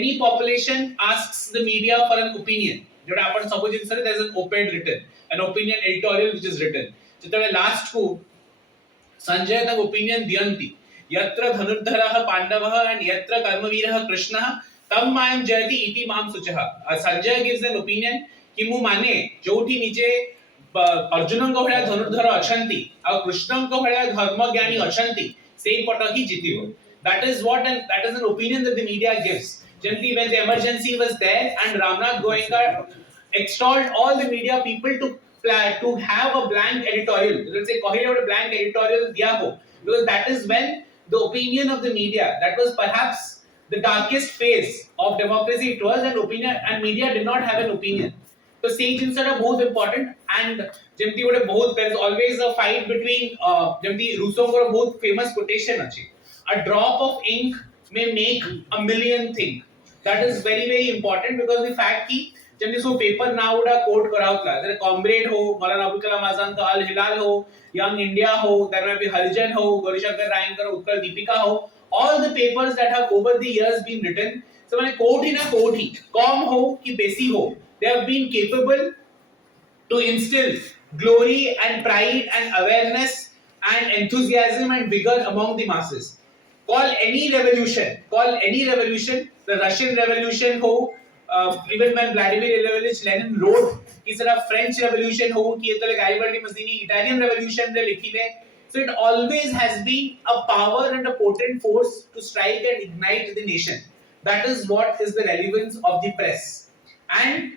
any population asks the media for an opinion, जोटा आपण suppose there is an op-ed written, an opinion editorial which is written. जेतबे last को संजय तक opinion दियन्ति यत्र धनुर्धरः पांडवः and यत्र कर्मवीरः कृष्णः तम मायं जयति इति माम सुचः. संजय gives an opinion कि मु माने जोठी निजे अर्जुन को भलिया धनुर्धर अछंती आ कृष्ण को भलिया धर्मज्ञानी अछंती सेई पट ही जितिबो. That is what, and that is an opinion that the media gives. Generally, when the emergency was there and Ramnath Goenka extolled all the media people to have a blank editorial, let's say a blank editorial diya ho, because that is when the opinion of the media, that was perhaps the darkest phase of democracy it was, and opinion and media did not have an opinion. So sage inside are both important, and generally there is always a fight between generally Rousseau ko both famous quotation achi. A drop of ink may make a million think. That is very very important, because the fact ki generally so paper now uda quote करावतला, there comrade ho, Maulana Abul Kalam Azad ka Al Hilal ho, Young India ho, there may be Harijan ho, Gaurishakar Rayankar, Utkal Deepika ho, all the papers that have over the years been written. So when quote hi na quote hi, com ho ki besi ho, they have been capable to instill glory and pride and awareness and enthusiasm and vigor among the masses. Call any revolution, the Russian Revolution ho, even when Vladimir Ilyich Lenin wrote, it's a French Revolution ho, Italian Revolution they likhi le. So it always has been a power and a potent force to strike and ignite the nation. That is what is the relevance of the press. And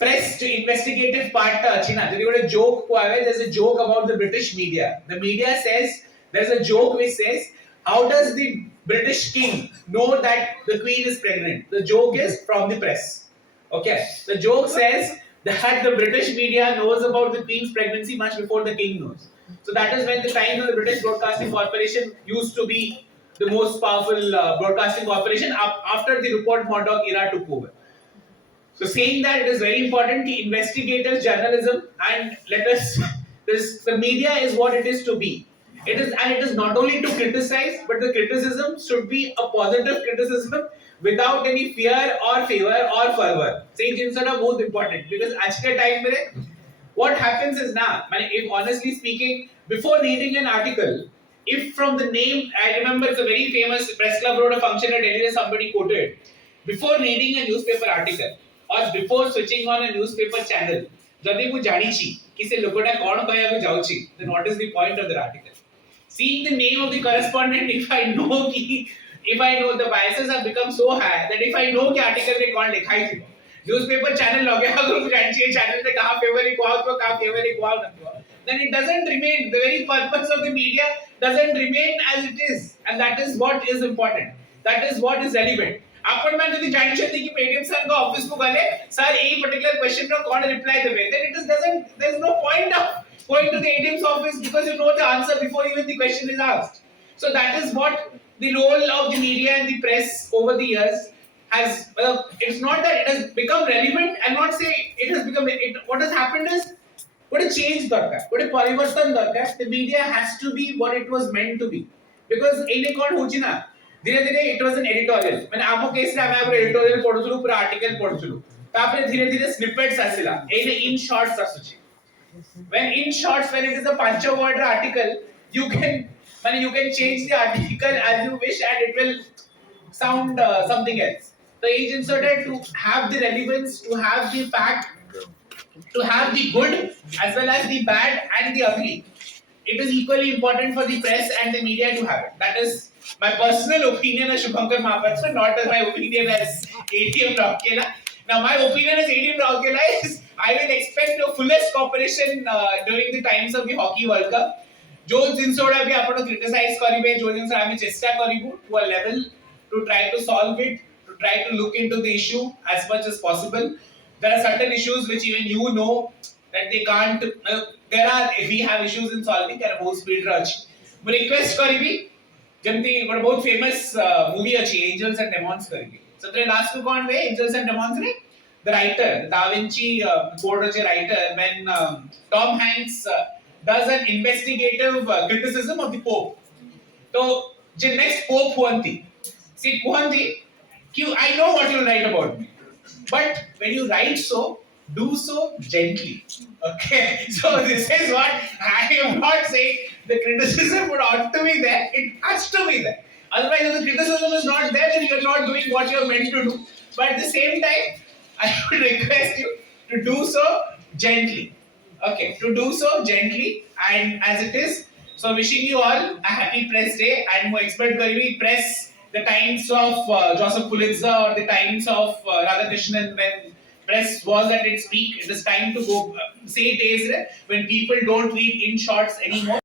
press to investigative part ta achi na. There is a joke there's a joke about the British media. The media says, there's a joke which says, how does the British king know that the queen is pregnant? The joke is from the press. Okay. The joke says that the British media knows about the queen's pregnancy much before the king knows. So that is when the time of the British Broadcasting Corporation used to be the most powerful broadcasting corporation after the Rupert Murdoch era took over. So saying that, it is very important to investigative journalism, and the media is what it is to be. It is not only to criticize, but the criticism should be a positive criticism without any fear or favor or fervor. Saying things are both important, because at the time what happens is now, if honestly speaking, before reading an article, if from the name, I remember it's a very famous press club wrote a function at Delhi, somebody quoted, before reading a newspaper article or before switching on a newspaper channel, जदि को जानी ची कि से लोगों ने कौन कहया को जाऊ ची, then what is the point of the article? Seeing the name of the correspondent, if I know the biases have become so high that if I know कि article में कौन लिखा ही थी, newspaper channel लगे अगर जानी channel में कहाँ favor इक्वाल तो कहाँ favor इक्वाल नहीं, then it doesn't remain, the very purpose of the media doesn't remain as it is, and that is what is important, that is what is relevant. अपन मैं यदि जानी चाहती कि ADM सर का office को गले sir एक पर्टिकुलर क्वेश्चन का कौन रिप्लाई देवे, then it doesn't, there is no point of going to the ADM's office because you know the answer before even the question is asked. So that is what the role of the media and the press over the years has. It's not that it has become relevant. I'm not saying it has become. What has happened is what a change darkar, what a parivartan darkar. The media has to be what it was meant to be, because any कौन होची ना धीरे-धीरे it was an editorial. मैंने आपको case ला मैं आपको editorial पढ़ुचुलु पूरा article पढ़ुचुलु तापरे धीरे-धीरे snippets आसिला एने in shorts आसुची. When in shorts, when it is a punch-a-word article, you can change the article as you wish and it will sound something else. The agents are there to have the relevance, to have the fact, to have the good as well as the bad and the ugly. It is equally important for the press and the media to have it. That is my personal opinion as Subhankar Mohapatra, not as my opinion as ADM Rourkela. Now my opinion as ADM Rourkela is I will expect the fullest cooperation during the times of the Hockey World Cup. जो जिनसोड़ा भी आपण criticize करिबे, जो जिनसोड़ा आमी चेष्टा करिबु to a level to try to solve it, to try to look into the issue as much as possible. There are certain issues which even you know that they can't. We have issues in solving. There are बहुत speed rush. मैं request करिबी, जमती एक बहुत famous movie अच्छी Angels and Demons करिबी. So the last को कौन वे Angels and Demons रे? The writer, Da Vinci Code writer, when Tom Hanks does an investigative criticism of the Pope. So, the next Pope हुआ थी, I know what you'll write about me. But when you write so, do so gently. Okay? So this is what I am not saying the criticism would ought to be there. It has to be there. Otherwise, if the criticism is not there, then you're not doing what you're meant to do. But at the same time, I would request you to do so gently. Okay, to do so gently and as it is. So wishing you all a happy press day and more expert karibi press the times of Joseph Pulitzer or the times of Radhakrishnan when press was at its peak. It is time to go say days when people don't read in shorts anymore.